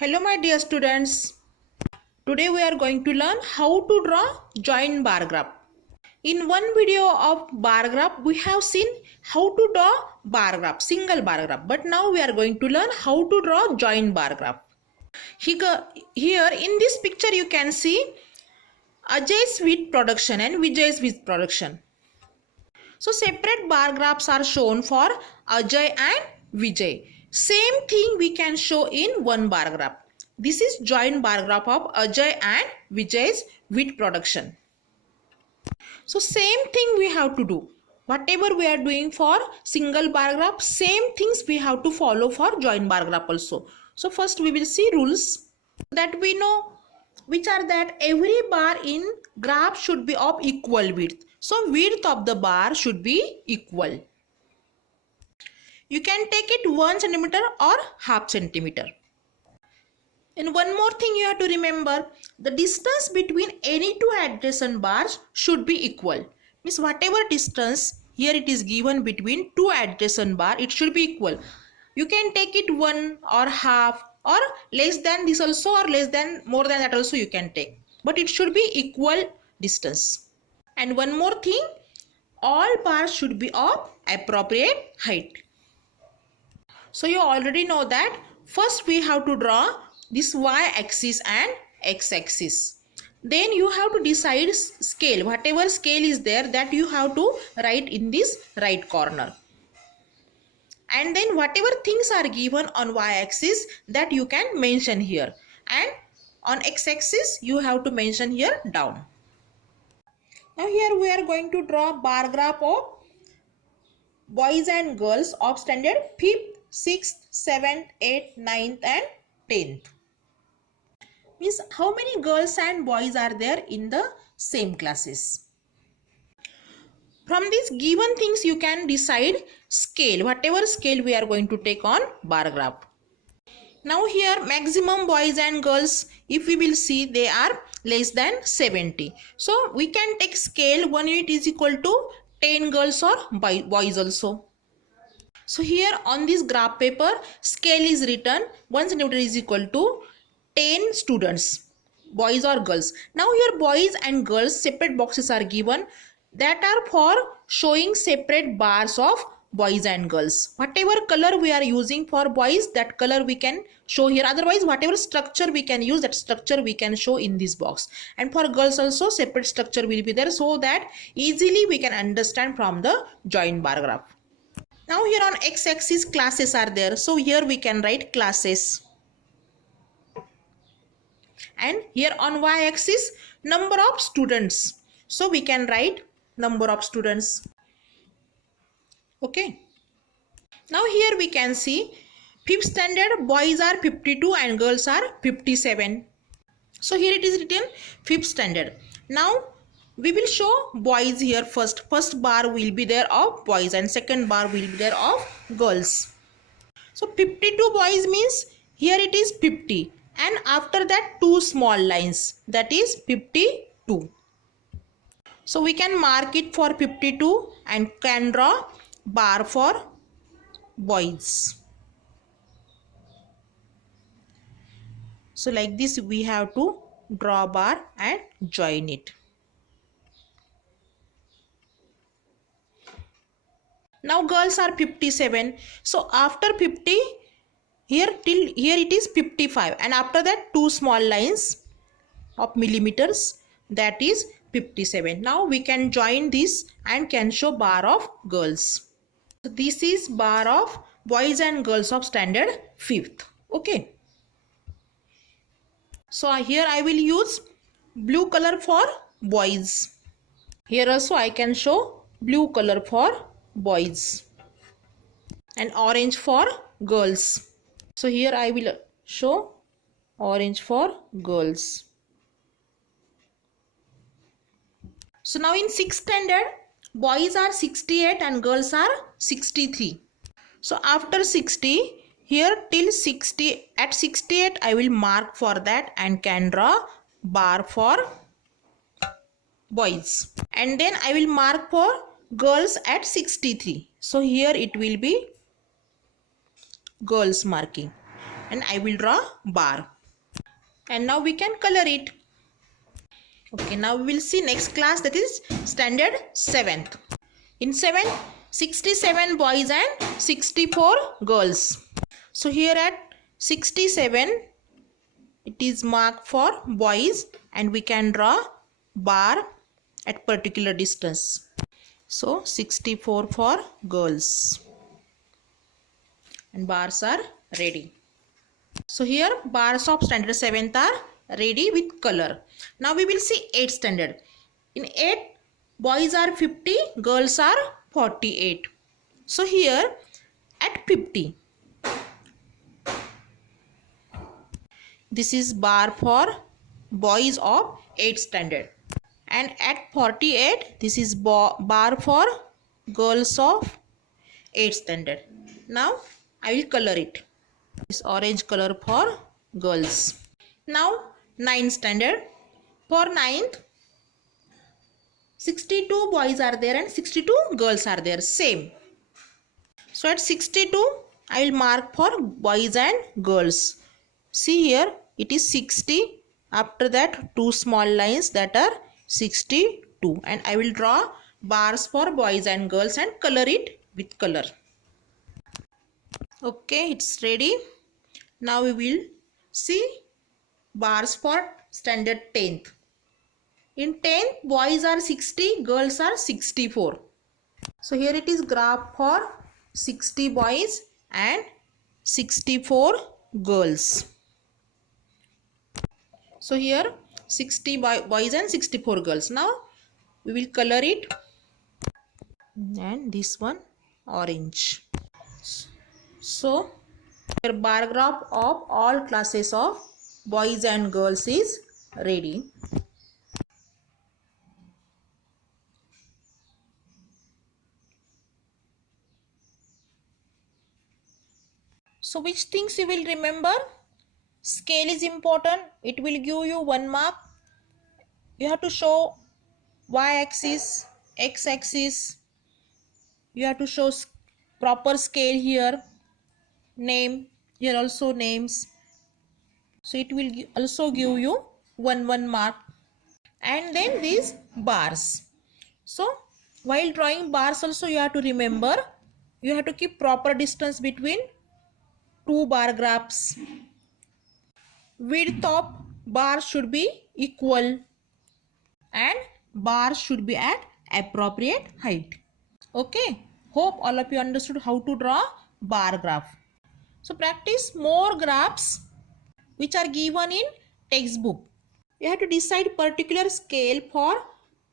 Hello my dear students. Today we are going to learn how to draw joint bar graph. In one video of bar graph we have seen how to draw bar graph, single bar graph. But now we are going to learn how to draw joint bar graph. Here in this picture you can see Ajay's wheat production and Vijay's wheat production. So separate bar graphs are shown for Ajay and Vijay. Same thing we can show in one bar graph. This is joint bar graph of Ajay and Vijay's wheat production. So same thing we have to do. Whatever we are doing for single bar graph, same things we have to follow for joint bar graph also. So first we will see rules that we know, which are that every bar in graph should be of equal width. So width of the bar should be equal. You can take it 1 centimeter or half centimeter. And one more thing you have to remember, the distance between any two adjacent bars should be equal. Means whatever distance here it is given between two adjacent bar, it should be equal. You can take it 1 or half or less than this also, or less than more than that also you can take. But it should be equal distance. And one more thing, all bars should be of appropriate height. So you already know that first we have to draw this y-axis and x-axis. Then you have to decide scale. Whatever scale is there, that you have to write in this right corner. And then whatever things are given on y-axis, that you can mention here. And on x-axis you have to mention here down. Now here we are going to draw bar graph of boys and girls of standard 5th, 6th, 7th, 8th, 9th and 10th. Means how many girls and boys are there in the same classes. From these given things you can decide scale, whatever scale we are going to take on bar graph. Now here maximum boys and girls, if we will see, they are less than 70. So we can take scale 1 unit is equal to 10 girls or boys also. So here on this graph paper, scale is written 1 centimeter is equal to 10 students, boys or girls. Now here boys and girls separate boxes are given, that are for showing separate bars of boys and girls. Whatever color we are using for boys, that color we can show here. Otherwise whatever structure we can use, that structure we can show in this box. And for girls also separate structure will be there, so that easily we can understand from the joint bar graph. Now here on x-axis classes are there. So here we can write classes. And here on y-axis number of students. So we can write number of students. Okay. Now here we can see 5th standard boys are 52 and girls are 57. So here it is written 5th standard. Now we will show boys here first. First bar will be there of boys and second bar will be there of girls. So 52 boys means here it is 50 and after that two small lines, that is 52. So we can mark it for 52 and can draw bar for boys. So like this we have to draw bar and join it. Now girls are 57. So after 50, here till here it is 55 and after that two small lines of millimeters, that is 57. Now we can join this and can show bar of girls. So this is bar of boys and girls of standard 5th. Okay. So here I will use blue color for boys. Here also I can show blue color for boys and orange for girls. So here I will show orange for girls. So now in 6th standard, boys are 68 and girls are 63. So after 60, here till 60, at 68 I will mark for that and can draw bar for boys. And then I will mark for girls at 63. So here it will be girls marking. and I will draw bar. And now we can color it. Okay, now we will see next class, that is standard 7th. In 7th, 67 boys and 64 girls. So here at 67, it is marked for boys and we can draw bar at particular distance. So 64 for girls and bars are ready. So here bars of standard 7th are ready with color. Now we will see 8th standard. In 8, boys are 50, girls are 48. So here at 50, this is bar for boys of 8th standard. And at 48, this is bar for girls of 8th standard. Now I will color it. This orange color for girls. Now 9th standard. For 9th, 62 boys are there and 62 girls are there. Same. So at 62, I will mark for boys and girls. See here, it is 60. After that, 2 small lines, that are 62. And I will draw bars for boys and girls and color it with color. Okay, it's ready. Now we will see bars for standard 10th. In 10th, boys are 60, girls are 64. So here it is graph for 60 boys and 64 girls. So here 60 boys and 64 girls. Now we will color it, and this one orange. So your bar graph of all classes of boys and girls is ready. So which things you will remember? Scale is important. It will give you 1 mark. You have to show y-axis, x-axis. You have to show proper scale here. Name, here also names. So it will also give you 1 mark. And then these bars. So while drawing bars also you have to remember, you have to keep proper distance between 2 bar graphs. Width of bar should be equal and bars should be at appropriate height. Okay, hope all of you understood how to draw bar graph. So practice more graphs which are given in textbook. You have to decide particular scale for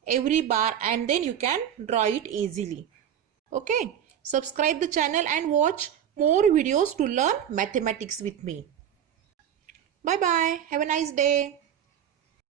every bar and then you can draw it easily. Okay, subscribe the channel and watch more videos to learn mathematics with me. Bye bye. Have a nice day.